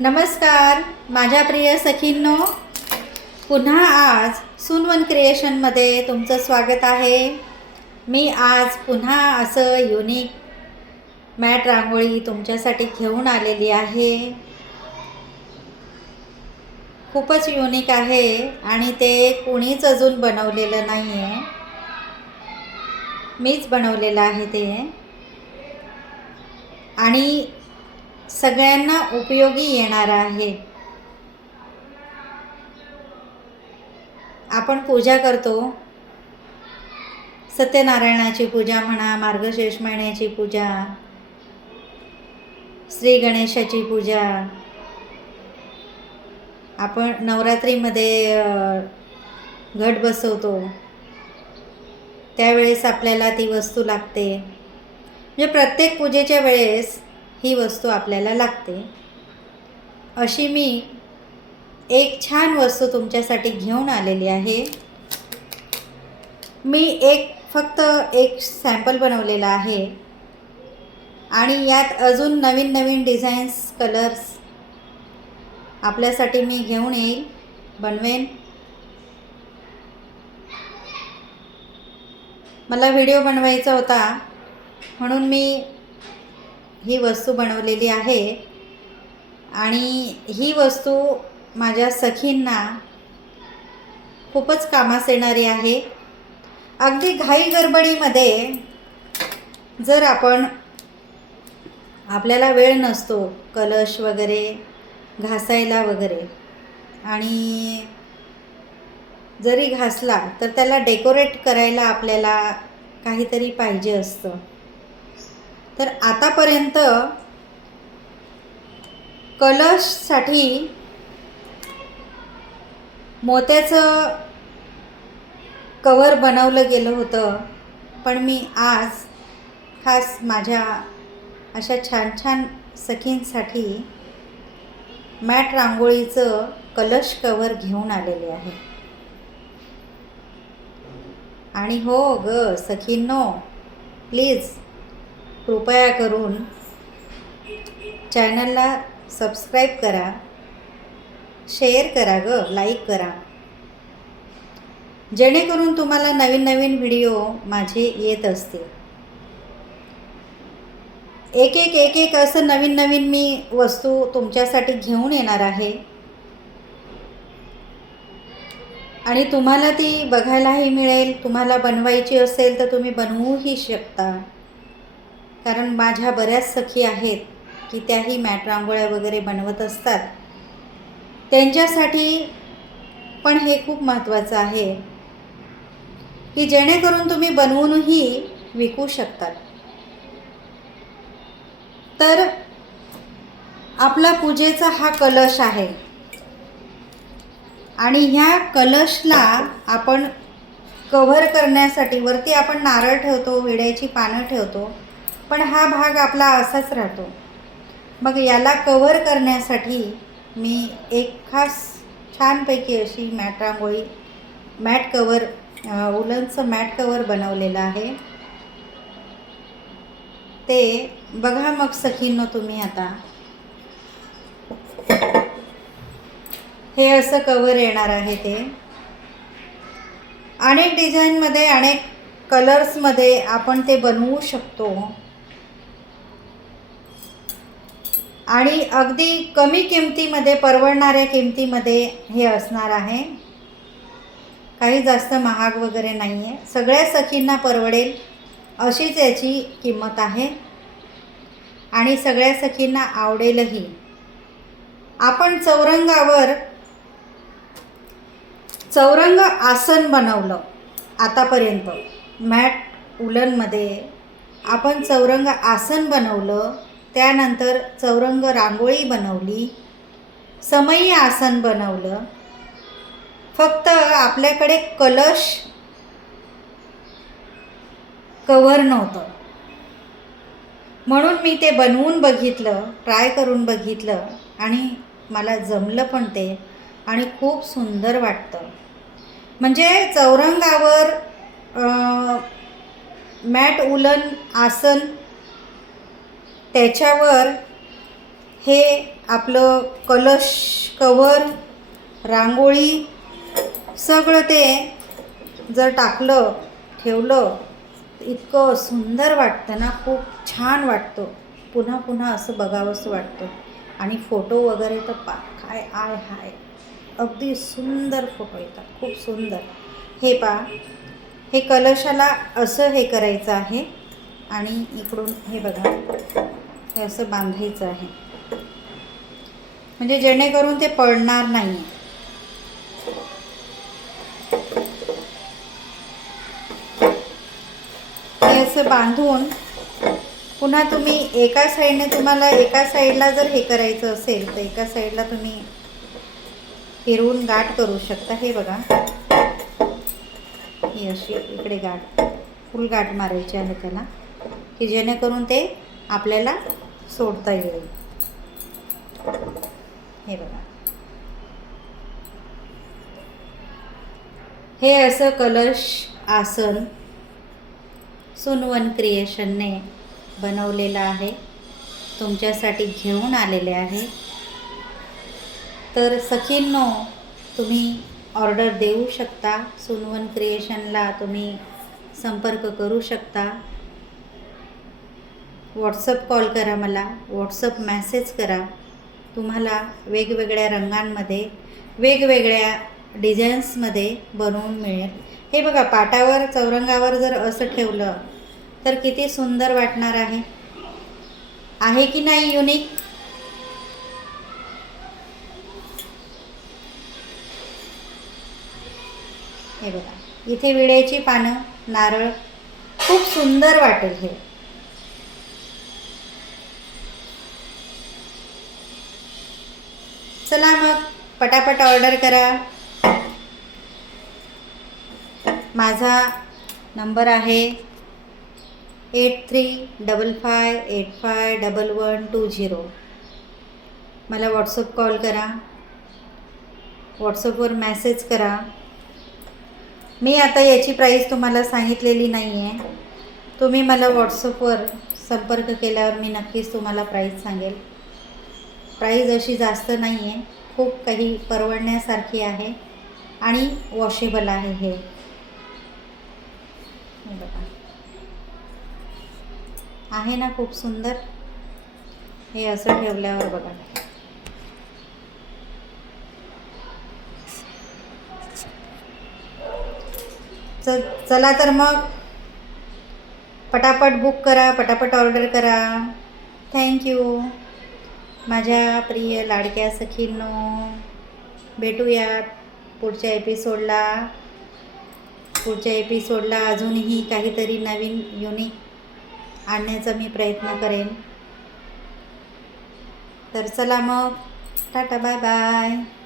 नमस्कार माझ्या प्रिय सखींनो, पुन्हा आज सुनवन क्रिएशनमध्ये तुमचं स्वागत आहे। मी आज पुन्हा असं युनिक मॅट रांगोळी तुमच्यासाठी घेऊन आलेली आहे। खूपच युनिक आहे आणि ते कोणीच अजून बनवलेलं नाही आहे, मीच बनवलेलं आहे ते आणि सगळ्यांना उपयोगी येणार आहे। आपण पूजा करतो, सत्यनारायणाची पूजा म्हणा, मार्गशीर्ष महिन्याची पूजा, श्री गणेशाची पूजा, आपण नवरात्रीमध्ये घट बसवतो त्यावेळेस आपल्याला ती वस्तू लागते। म्हणजे प्रत्येक पूजेच्या वेळेस ही वस्तू आपल्याला लागते। अशी मी एक छान वस्तू तुमच्यासाठी घेऊन आलेली आहे। मी फक्त एक सॅम्पल बनवलेला आहे आणि यात अजून नवीन नवीन डिझाईन्स, कलर्स आपल्यासाठी मी घेऊन येईल, बनवेन। मला व्हिडिओ बनवायचा होता म्हणून मी ही वस्तू बनवलेली आहे आणि ही वस्तू माझ्या सखींना खूपच कामास येणारी आहे। अगदी घाई गडबडीमध्ये जर आपल्याला वेळ नसतो कलश वगैरे घासायला वगैरे, आणि जरी घासला तर त्याला डेकोरेट करायला आपल्याला काहीतरी पाहिजे असतं। तर आतापर्यंत कलशसाठी मोत्याचं कव्हर बनवलं गेलं होतं, पण मी आज खास माझ्या अशा छान छान सखींसाठी मॅट रांगोळीचं कलश कव्हर घेऊन आलेले आहे। आणि हो ग सखींनो, प्लीज कृपया करून चॅनलला सबस्क्राईब करा, शेअर करा ग, लाईक करा, जेणेकरून तुम्हाला नवीन नवीन व्हिडिओ माझे येत असतील। एक एक असं नवीन नवीन मी वस्तू तुमच्यासाठी घेऊन येणार आहे आणि तुम्हाला ती बघायलाही मिळेल। तुम्हाला बनवायची असेल तर तुम्ही बनवूही शकता, कारण माझ्या बऱ्याच सखी आहेत की त्याही मॅट रांगोळ्या वगैरे बनवत असतात। त्यांच्यासाठी पण हे खूप महत्त्वाचं आहे की जेणेकरून तुम्ही बनवूनही विकू शकतात। तर आपला पूजेचा हा कलश आहे आणि ह्या कलशला आपण कव्हर करण्यासाठी वरती आपण नारळ ठेवतो, विड्याची पानं ठेवतो, पण हा भाग आपला असाच राहतो। मग याला कव्हर करण्यासाठी मी एक खास छानपैकी अशी मॅट रांगोळी, मॅट कव्हर, उलनचं मॅट कव्हर बनवलेलं आहे। ते बघा मग सखींनो तुम्ही आता, हे असं कव्हर येणार आहे। ते अनेक डिझाईनमध्ये, अनेक कलर्समध्ये आपण ते बनवू शकतो आणि अगदी कमी किमतीमध्ये, परवडणाऱ्या किमतीमध्ये हे असणार आहे। काही जास्त महाग वगैरे नाही आहे, सगळ्या सखींना परवडेल अशीच याची किंमत आहे आणि सगळ्या सखींना आवडेलही। आपण चौरंगावर चौरंग आसन बनवलं आतापर्यंत, मॅट उलनमध्ये आपण चौरंग आसन बनवलं, त्यानंतर चौरंग रांगोळी बनवली, समई आसन बनवलं। फक्त आपल्याकडे कलश कव्हर नव्हतं, म्हणून मी ते बनवून बघितलं, ट्राय करून बघितलं आणि मला जमलं पण ते, आणि खूप सुंदर वाटतं। म्हणजे चौरंगावर मॅट उलन आसन, त्याच्यावर हे आपलं कलश कव्हर रांगोळी सगळं ते जर टाकलं ठेवलं इतकं सुंदर वाटतं ना, खूप छान वाटतं. पुन्हा पुन्हा असं बघावंसं वाटतं. आणि फोटो वगैरे तर काय आय हाय, अगदी सुंदर फोटो येतात, खूप सुंदर. हे पहा, हे कलशाला असं हे करायचं आहे आणि इकडून हे बघा हे असं बांधायचं आहे, म्हणजे जेणेकरून ते पडणार नाही. हे असं बांधून पुन्हा तुम्ही एका साईडने, तुम्हाला एका साईडला जर हे करायचं असेल तर एका साईडला तुम्ही फिरवून गाठ करू शकता. हे बघा, ही अशी इकडे गाठ, फुल गाठ मारायची आहे त्याला, की जेणेकरून ते आपल्याला सोडता येईल. हे बघा, हे असं कलश आसन सुनवन क्रिएशनने बनवलेलं आहे, तुमच्यासाठी घेऊन आलेले आहे. तर सखींनो, तुम्ही ऑर्डर देऊ शकता. सुनवन क्रिएशनला तुम्ही संपर्क करू शकता. व्हॉट्सअप कॉल करा मला, व्हॉट्सअप मेसेज करा. तुम्हाला वेगवेगळ्या रंगांमध्ये वेगवेगळ्या डिझाईन्समध्ये बनवून मिळेल. हे बघा, पाटावर चौरंगावर जर असं ठेवलं तर किती सुंदर वाटणार आहे की नाही युनिक. हे बघा, इथे विड्याची पानं, नारळ, खूप सुंदर वाटेल हे. चला मग पटापट ऑर्डर करा. माझा नंबर आहे 8355851120. मला व्हॉट्सअप कॉल करा, व्हॉट्सअपवर मेसेज करा. मी आता याची प्राईस तुम्हाला सांगितलेली नाही आहे. तुम्ही मला व्हॉट्सअपवर संपर्क केल्यावर मी नक्कीच तुम्हाला प्राईस सांगेल. प्राईज अशी जास्त नाही आहे, खूप काही परवडण्यासारखी आहे आणि वॉशेबल आहे. हे बघा, आहे ना खूप सुंदर. हे असं ठेवल्यावर बघा, चला तर मग पटापट बुक करा, पटापट ऑर्डर करा. थँक्यू माझ्या प्रिय लाडक्या सखींनो. भेटूयात पुढच्या एपिसोडला अजूनही काहीतरी नवीन युनिक आणण्याचा मी प्रयत्न करेन. तर चला मग, टाटा, बाय बाय.